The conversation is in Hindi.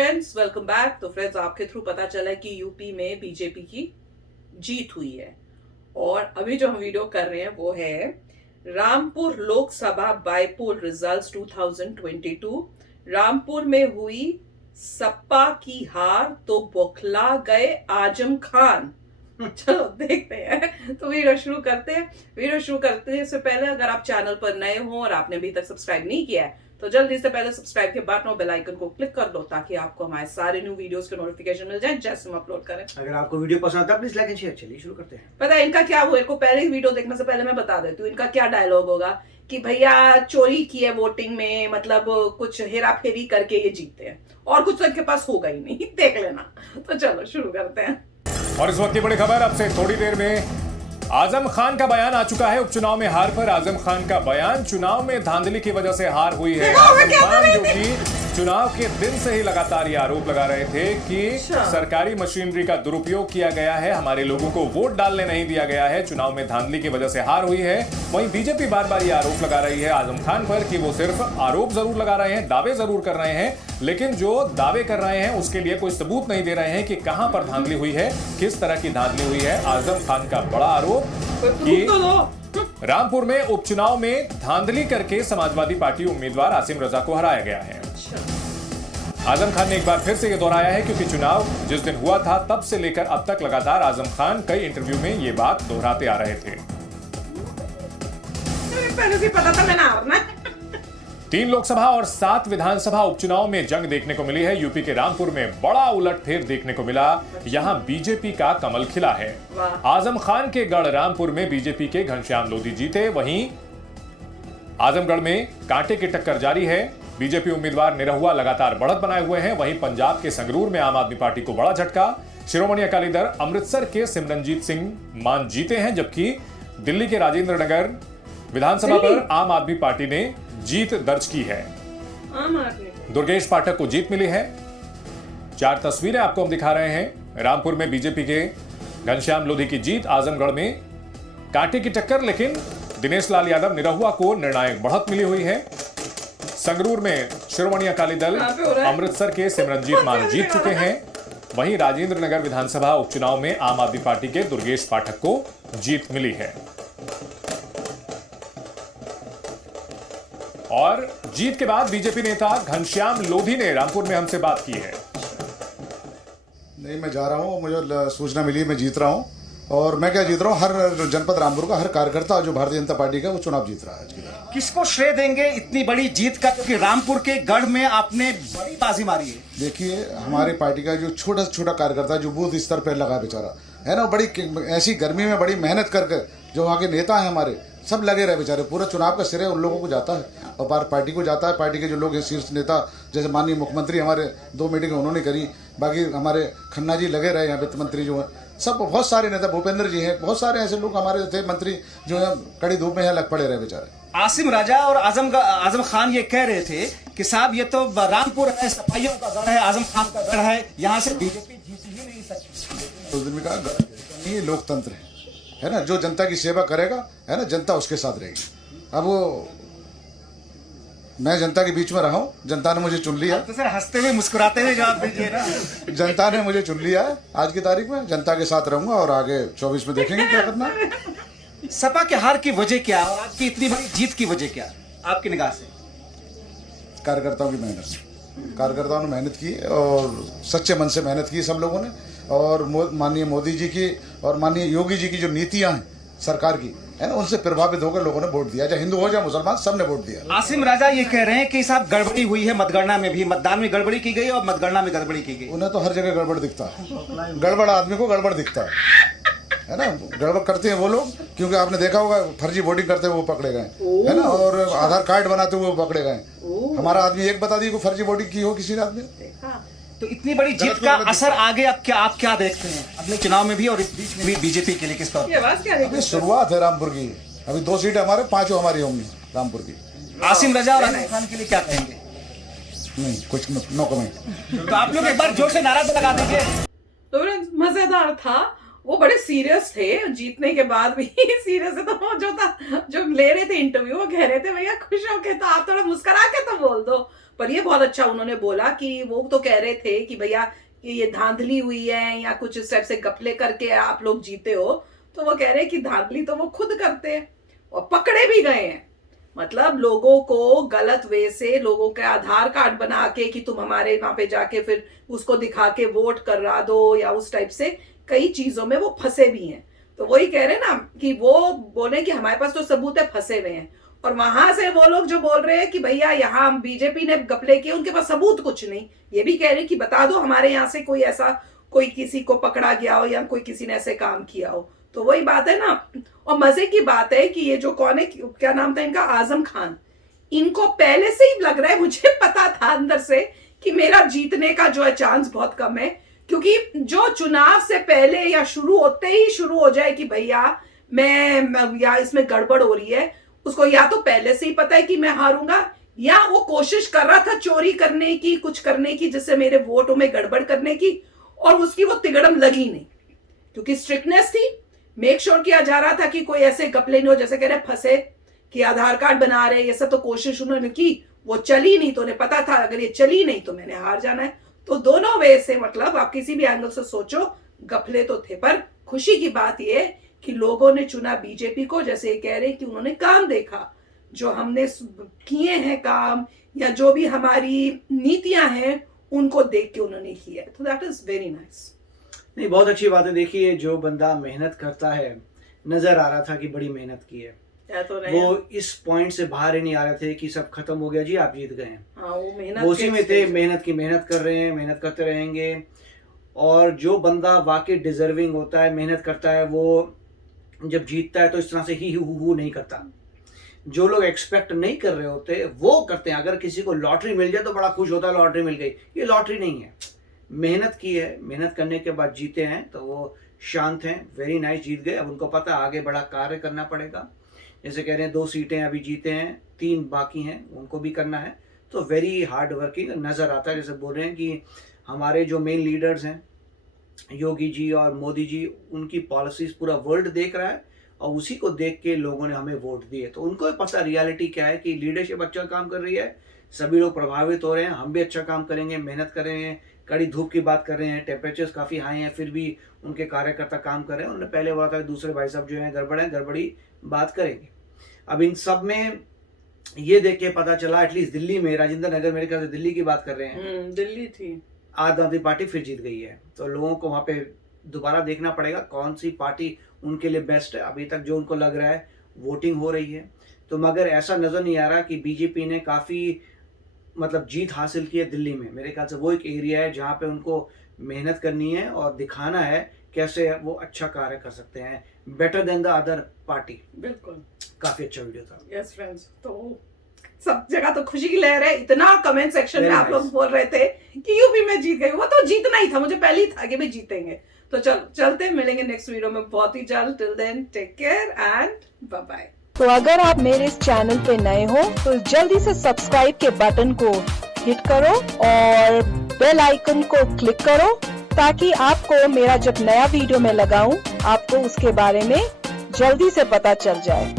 Friends, welcome back. तो फ्रेंड्स, आपके थ्रू पता चला कि यूपी में बीजेपी की जीत हुई है और अभी जो हम वीडियो कर रहे हैं वो है रामपुर लोकसभा बाईपोल रिजल्ट्स 2022। रामपुर में हुई सपा की हार तो बौखला गए आजम खान। चलो देखते हैं। तो वीडियो शुरू करते हैं। इससे पहले अगर आप चैनल पर नए हो और आपने अभी तक सब्सक्राइब नहीं किया है तो जल्दी से पहले सब्सक्राइब के बटन और बेल आइकन को क्लिक कर दो ताकि आपको हमारे सारे न्यू वीडियोस के नोटिफिकेशन मिल जाए जैसे हम अपलोड करें। अगर आपको वीडियो पसंद आता है प्लीज लाइक एंड शेयर। चलिए शुरू करते हैं। पता है इनका क्या हुआ, इनको पहले ही वीडियो देखने से पहले मैं बता देती हूँ इनका क्या डायलॉग होगा कि भैया चोरी की है वोटिंग में, मतलब कुछ हेरा फेरी करके ये जीते हैं और कुछ तो इनके पास होगा ही नहीं। देख लेना। तो चलो शुरू करते हैं। और इस वक्त की बड़ी खबर, अब से थोड़ी देर में आजम खान का बयान आ चुका है। उपचुनाव में हार पर आजम खान का बयान, चुनाव में धांधली की वजह से हार हुई है। आजम खान जो कि चुनाव के दिन से ही लगातार ये आरोप लगा रहे थे कि सरकारी मशीनरी का दुरुपयोग किया गया है, हमारे लोगों को वोट डालने नहीं दिया गया है, चुनाव में धांधली की वजह से हार हुई है। वहीं बीजेपी बार बार ये आरोप लगा रही है आजम खान पर कि वो सिर्फ आरोप जरूर लगा रहे हैं, दावे जरूर कर रहे हैं, लेकिन जो दावे कर रहे हैं उसके लिए कोई सबूत नहीं दे रहे हैं कि कहां पर धांधली हुई है, किस तरह की धांधली हुई है। आजम खान का बड़ा आरोप कि रामपुर में उपचुनाव में धांधली करके समाजवादी पार्टी उम्मीदवार आसिम रजा को हराया गया है। आजम खान ने एक बार फिर से यह दोहराया है क्योंकि चुनाव जिस दिन हुआ था तब से लेकर अब तक लगातार आजम खान कई इंटरव्यू में ये बात दोहराते आ रहे थे। पहले से पता था मैंने हारना है। 3 लोकसभा और 7 विधानसभा उपचुनाव में जंग देखने को मिली है। यूपी के रामपुर में बड़ा उलटफेर देखने को मिला। यहां बीजेपी का कमल खिला है। आजम खान के गढ़ रामपुर में बीजेपी के घनश्याम लोधी जीते। वहीं आजमगढ़ में कांटे की टक्कर जारी है। बीजेपी उम्मीदवार निरहुआ लगातार बढ़त बनाए हुए हैं। वहीं पंजाब के संगरूर में आम आदमी पार्टी को बड़ा झटका। शिरोमणि अकाली दल अमृतसर के सिमरनजीत सिंह मान जीते हैं, जबकि दिल्ली के राजेंद्र नगर विधानसभा पर आम आदमी पार्टी ने जीत दर्ज की है। दुर्गेश पाठक को जीत मिली है। 4 तस्वीरें आपको हम दिखा रहे हैं। रामपुर में बीजेपी के घनश्याम लोधी की जीत, आजमगढ़ में कांटे की टक्कर, लेकिन दिनेश लाल यादव निरहुआ को निर्णायक बढ़त मिली हुई है। संगरूर में शिरोमणि अकाली दल अमृतसर के सिमरनजीत मान जीत चुके हैं। वहीं राजेंद्र नगर विधानसभा उपचुनाव में आम आदमी पार्टी के दुर्गेश पाठक को जीत मिली है। और जीत के बाद बीजेपी नेता घनश्याम लोधी ने रामपुर में हमसे बात की है। नहीं, मैं जा रहा हूँ, मुझे सूचना मिली, मैं जीत रहा हूँ। और मैं क्या जीत रहा हूँ, हर जनपद रामपुर का हर कार्यकर्ता जो भारतीय जनता पार्टी का वो चुनाव जीत रहा है। किसको श्रेय देंगे इतनी बड़ी जीत का, क्योंकि रामपुर के गढ़ में आपने बड़ी बाजी मारी है। देखिए, हमारी पार्टी का जो छोटा से छोटा कार्यकर्ता जो बूथ स्तर पर लगा बेचारा है ना, बड़ी ऐसी गर्मी में बड़ी मेहनत करके जो वहाँ के नेता हैं हमारे सब लगे रहे बेचारे। पूरा चुनाव का श्रेय उन लोगों को जाता है और पार्टी को जाता है। पार्टी के जो लोग हैं शीर्ष नेता, जैसे माननीय मुख्यमंत्री हमारे 2 मीटिंग उन्होंने करी, बाकी हमारे खन्ना जी लगे रहे, यहाँ वित्त मंत्री जो है, सब बहुत सारे नेता, भूपेंद्र जी हैं, बहुत सारे ऐसे लोग हमारे थे मंत्री जो है कड़ी धूप में यहाँ लग पड़े रहे बेचारे। आसिम राजा और आजम खान ये कह रहे थे कि साहब ये तो रामपुर है, सफाइयों का गढ़ है, आजम खान का गढ़ है, यहाँ से बीजेपी जीत ही नहीं सकती। उस दिन में कहा ये लोकतंत्र है ना, जो जनता की सेवा करेगा है ना, जनता उसके साथ रहेगी। अब वो मैं जनता के बीच में रहा हूँ, जनता ने मुझे चुन लिया। तो सर हंसते हुए मुस्कुराते हुए जवाब दीजिए ना। जनता ने मुझे चुन लिया है, आज की तारीख में जनता के साथ रहूंगा और आगे 24 में देखेंगे क्या करना है। सपा के हार की वजह क्या और आपकी इतनी बड़ी जीत की वजह क्या आपकी निगाह से? कार्यकर्ताओं की मेहनत, कार्यकर्ताओं ने मेहनत की और सच्चे मन से मेहनत की सब लोगों ने। और माननीय मोदी जी की और माननीय योगी जी की जो नीतियां हैं सरकार की है ना, उनसे प्रभावित होकर लोगों ने वोट दिया, चाहे हिंदू हो चाहे मुसलमान, सबने वोट दिया। आसिम राजा ये कह रहे हैं कि साहब गड़बड़ी हुई है, मतगणना में भी, मतदान में गड़बड़ी की गई और मतगणना में गड़बड़ी की गई। उन्हें तो हर जगह गड़बड़ दिखता है, गड़बड़ आदमी को गड़बड़ दिखता है ना। गड़बड़ करते हैं वो लोग, क्योंकि आपने देखा होगा फर्जी वोटिंग करते हुए वो पकड़े गए है ना, और आधार कार्ड बनाते हुए वो पकड़े गए। हमारा आदमी एक बता दी को फर्जी वोटिंग की हो किसी ने आदमी। तो इतनी बड़ी जीत का असर आगे अब क्या आप क्या देखते हैं अगले चुनाव में भी और इस बीच में भी बीजेपी के लिए किस पर? अभी शुरुआत है रामपुर की, अभी 2 सीटें हमारे, 5 हमारी होंगी रामपुर की। आसिम रजा और आजम खान के लिए क्या कहेंगे? नहीं, कुछ नो कमेंट। तो आप लोग एक बार जोर से नारा तो लगा दीजिए। तो मजेदार था, वो बड़े सीरियस थे जीतने के बाद भी। सीरियस है तो वो जो था, जो ले रहे थे इंटरव्यू, वो कह रहे थे भैया खुश हो के तो आप थोड़ा मुस्कुरा के तो बोल दो, पर ये बहुत अच्छा उन्होंने बोला कि वो तो कह रहे थे कि भैया ये धांधली हुई है या कुछ इस टाइप से गपले करके आप लोग जीते हो, तो वो कह रहे हैं कि धांधली तो वो खुद करते हैं और पकड़े भी गए हैं। मतलब लोगों को गलत वे से, लोगों के आधार कार्ड बना के कि तुम हमारे वहां पे जाके फिर उसको दिखा के वोट करा दो या उस टाइप से कई चीजों में वो फंसे भी हैं। तो वही कह रहे हैं ना कि वो बोले कि हमारे पास तो सबूत है, फंसे हुए हैं। और वहां से वो लोग जो बोल रहे हैं कि भैया यहाँ बीजेपी ने गपले किए, उनके पास सबूत कुछ नहीं, ये भी कह रहे हैं कि बता दो हमारे यहाँ से कोई ऐसा, कोई किसी को पकड़ा गया हो या कोई किसी ने ऐसे काम किया हो। तो वही बात है ना। और मजे की बात है कि ये जो कौन है, क्या नाम था इनका, आजम खान, इनको पहले से ही लग रहा है, मुझे पता था अंदर से कि मेरा जीतने का जो है चांस बहुत कम है, क्योंकि जो चुनाव से पहले या शुरू होते ही शुरू हो जाए कि भैया मैं या इसमें गड़बड़ हो रही है, उसको या तो पहले से ही पता है कि मैं हारूंगा, या वो कोशिश कर रहा था चोरी करने की, कुछ करने की, जिससे मेरे वोटों में गड़बड़ करने की, और उसकी वो तिगड़म लगी नहीं, क्योंकि स्ट्रिक्टनेस थी। मेक श्योर किया जा रहा था कि कोई ऐसे गपले नहीं हो, जैसे कह रहे फंसे कि आधार कार्ड बना रहे, ये सब तो कोशिश उन्होंने की, वो चली नहीं, तो उन्हें पता था अगर ये चली नहीं तो मैंने हार जाना है। तो दोनों वे से, मतलब आप किसी भी एंगल से सोचो, गपले तो थे। पर खुशी की बात ये कि लोगों ने चुना बीजेपी को, जैसे ये कह रहे कि उन्होंने काम देखा, जो हमने किए हैं काम या जो भी हमारी नीतियां हैं उनको देख के उन्होंने किया। तो दैट इज वेरी नाइस। नहीं, बहुत अच्छी बात है। देखिए, जो बंदा मेहनत करता है, नजर आ रहा था कि बड़ी मेहनत की है, तो वो इस पॉइंट से बाहर ही नहीं आ रहे थे कि सब खत्म हो गया जी, आप जीत गए हैं। हाँ, वो मेहनत वो उसी में थे, मेहनत की मेहनत कर रहे हैं, मेहनत करते रहेंगे। और जो बंदा वाकई डिजर्विंग होता है, मेहनत करता है, वो जब जीतता है तो इस तरह से ही हु नहीं करता। जो लोग एक्सपेक्ट नहीं कर रहे होते वो करते हैं। अगर किसी को लॉटरी मिल जाए तो बड़ा खुश होता है, लॉटरी मिल गई। ये लॉटरी नहीं है, मेहनत की है, मेहनत करने के बाद जीते हैं, तो वो शांत हैं, वेरी नाइस, जीत गए। अब उनको पता है आगे बड़ा कार्य करना पड़ेगा। जैसे कह रहे हैं 2 सीटें अभी जीते हैं, 3 बाकी हैं, उनको भी करना है। तो वेरी हार्ड वर्किंग नज़र आता है। जैसे बोल रहे हैं कि हमारे जो मेन लीडर्स हैं, योगी जी और मोदी जी, उनकी पॉलिसीज पूरा वर्ल्ड देख रहा है और उसी को देख के लोगों ने हमें वोट दिए। तो उनको पता रियलिटी क्या है कि लीडरशिप अच्छा काम कर रही है, सभी लोग प्रभावित हो रहे हैं, हम भी अच्छा काम करेंगे, मेहनत कर रहे हैं। कड़ी धूप की बात कर रहे हैं, टेम्परेचर्स काफ़ी हाई हैं, फिर भी उनके कार्यकर्ता काम कर रहे हैं। उन्होंने पहले बोला था कि दूसरे भाई साहब जो हैं गड़बड़ है, गड़बड़ी बात करेंगे। अब इन सब में ये देख के पता चला, एटलीस्ट दिल्ली में, राजेंद्र नगर, मेरे ख्याल से दिल्ली की बात कर रहे हैं, दिल्ली थी, आम आदमी पार्टी फिर जीत गई है। तो लोगों को वहाँ पे दोबारा देखना पड़ेगा कौन सी पार्टी उनके लिए बेस्ट है। अभी तक जो उनको लग रहा है वोटिंग हो रही है, तो मगर ऐसा नज़र नहीं आ रहा कि बीजेपी ने काफ़ी मतलब जीत हासिल की है दिल्ली में। मेरे ख्याल से वो एक एरिया है जहाँ पे उनको मेहनत करनी है और दिखाना है कैसे वो अच्छा कार्य कर सकते हैं, better than the other party. बिल्कुल, काफ़ी अच्छा वीडियो था। यस फ्रेंड्स, तो सब जगह तो खुशी की लहर है। इतना कमेंट सेक्शन में आप लोग बोल रहे थे कि यूपी में जीत गए, वो तो जीतना ही था, मुझे पहले ही था कि भी जीतेंगे। तो चलते मिलेंगे नेक्स्ट वीडियो में बहुत ही जल्द। Till then take care and bye bye. तो अगर आप मेरे इस चैनल पे नए हो तो जल्दी से सब्सक्राइब के बटन को हिट करो और बेल आइकन को क्लिक करो, ताकि आपको मेरा जब नया वीडियो मैं लगाऊं आपको उसके बारे में जल्दी से पता चल जाए।